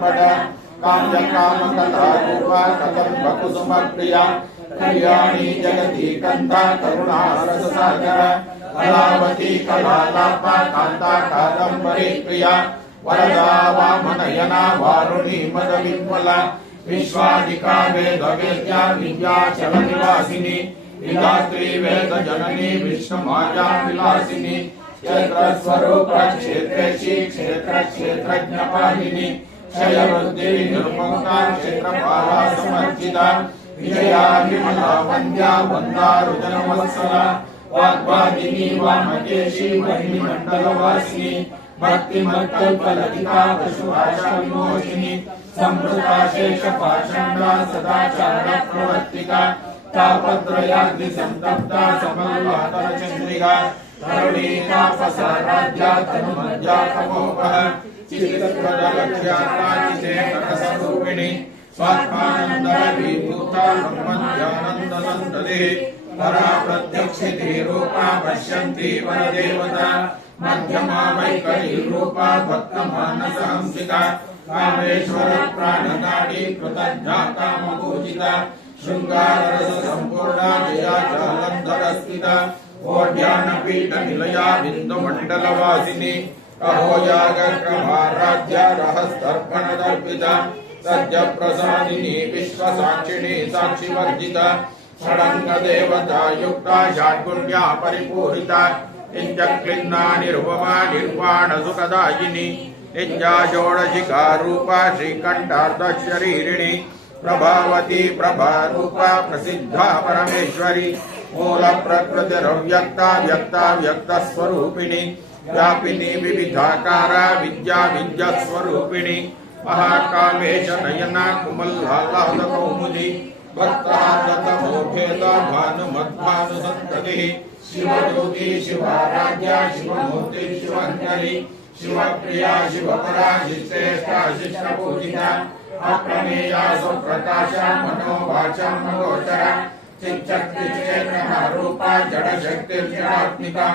पट काम्य कामकला रूपा कदम्ब कुसुम प्रिया कल्याणी जगती कंता करुणा रस सागर कलावती कलालापा कांता कादम्बरी प्रिया वरदा वामनयना वारुणी मद विह्वला विश्वादिका वेद वेद्या विद्याचल निवासिनी विधात्री वेद जननी विष्णु माया विलासिनी क्षेत्र स्वरूप क्षेत्रेशी क्षेत्र क्षेत्रज्ञ पालिनी क्षय वृद्धि निर्मुक्ता क्षेत्रपाला समर्जिता विजया विमला वन्द्या वन्दारुजन वत्सला वाग्वादिनी वामकेशी महिमण्डलवासिनी भक्तिमत्कल्पलतिका पशुभाषा विमोचिनी संवृता शेष पाषण्डा सदाचार प्रवर्तिका तापत्रयाग्नि संतप्ता समल्लातर चंद्रिका तरुणी तापसाराध्या तनुमज्जा तमोपः चित्तप्रदलक्ष्यात्माचितेतरस्वरूपिणी स्वात्मानन्दविभूता ब्रह्मज्ञानन्दसन्ततिः परा प्रत्यक्षिते रूपा पश्यन्ति वरदेवता मध्यमा वैखरी रूपा भक्तमानसहंसिका कामेश्वर प्राणनाडी कृतज्ञा कामपूजिता शृंगाररस संपूर्णा जया जालंधरस्थिता ओढ्यानपीठ निलया बिन्दुमण्डलवासिनी अहोजागक्रमाराध्या रहस्तर्पणदर्पिता सद्य प्रसादिनी विश्वसाक्षिणी साक्षिवर्जिता षडंग देवता युक्ता षड्गुण्या परिपूरिता नित्यक्लिन्ना निर्वमा निर्वाण सुखदायिनी नित्या षोडशिका रूपा श्रीकण्ठार्धशरीरिणी प्रभावती प्रभारूपा प्रसिद्धा परमेश्वरी मूल प्रकृतिरव्यक्ता व्यक्ता व्यक्तस्वरूपिणी व्यापिनी विविधाकारा विद्या विद्यास्वरूपिणी महाकामेश नयना कुमल्लालाद कौमुदी भक्तादतमोभेद भानुमद्भानुसन्ततिः शिवज्योति शिवाराध्या शिवमूर्ति शिवञ्जलि शिवप्रिया शिवपरा शिश्रेष्ठा शिष्टपूजिता अप्रमेया सुप्रकाशा मनोवाचा मनोचरा चिच्चक्तिचेतनरूपा जडशक्तिर्जडात्मिका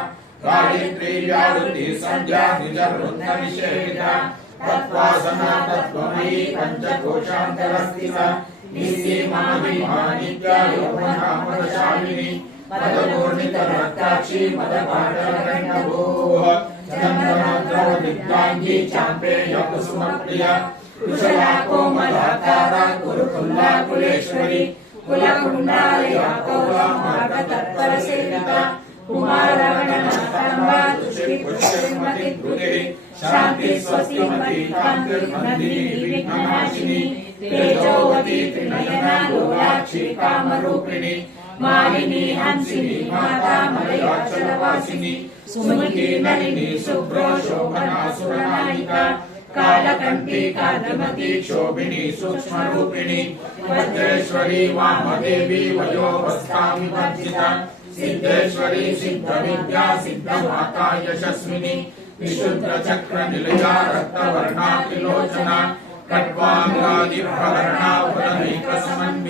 गायत्री व्यावृत्ति संध्या निजवृन्दनिषेविता तत्त्वासना तत्त्वमयी पञ्चकोशान्तरस्थिता नित्या यौवना मदशालिनी मदपूर्णितरक्ताक्षी मदपाटलकण्ठभूः चन्द्रमद्रवदिग्धाङ्गी चाम्पेय कुसुमप्रिया कुशला कोमलाकारा कुरुकुल्ला कुलेश्वरी कुलकुण्डालया कौला मार्गतत्परसेविता कुमारगणनाथाम्बा तुष्टिपुष्टिमति हृदि शान्ति स्वस्तिमति कान्तिर्मन्दिनी विघ्ननाशिनी तेजोवती त्रिनयना लोलाक्षी कामरूपिणी मालिनी हंसिनी माता मलयाचलवासिनी सुमति नलिनी शुभ्रो शोभना सुरनायिका कालकंठी कालमती क्षोभिणी सूक्ष्मरूपिणी वज्रेश्वरी वामदेवी वयोवस्था विवर्जिता सिद्धेश्वरी सिद्धविद्या सिद्धमाता यशस्विनी विशुद्ध चक्र निलया रक्तवर्णा त्रिलोचना खट्वांगादिप्रहरणा वरदैकसमन्विता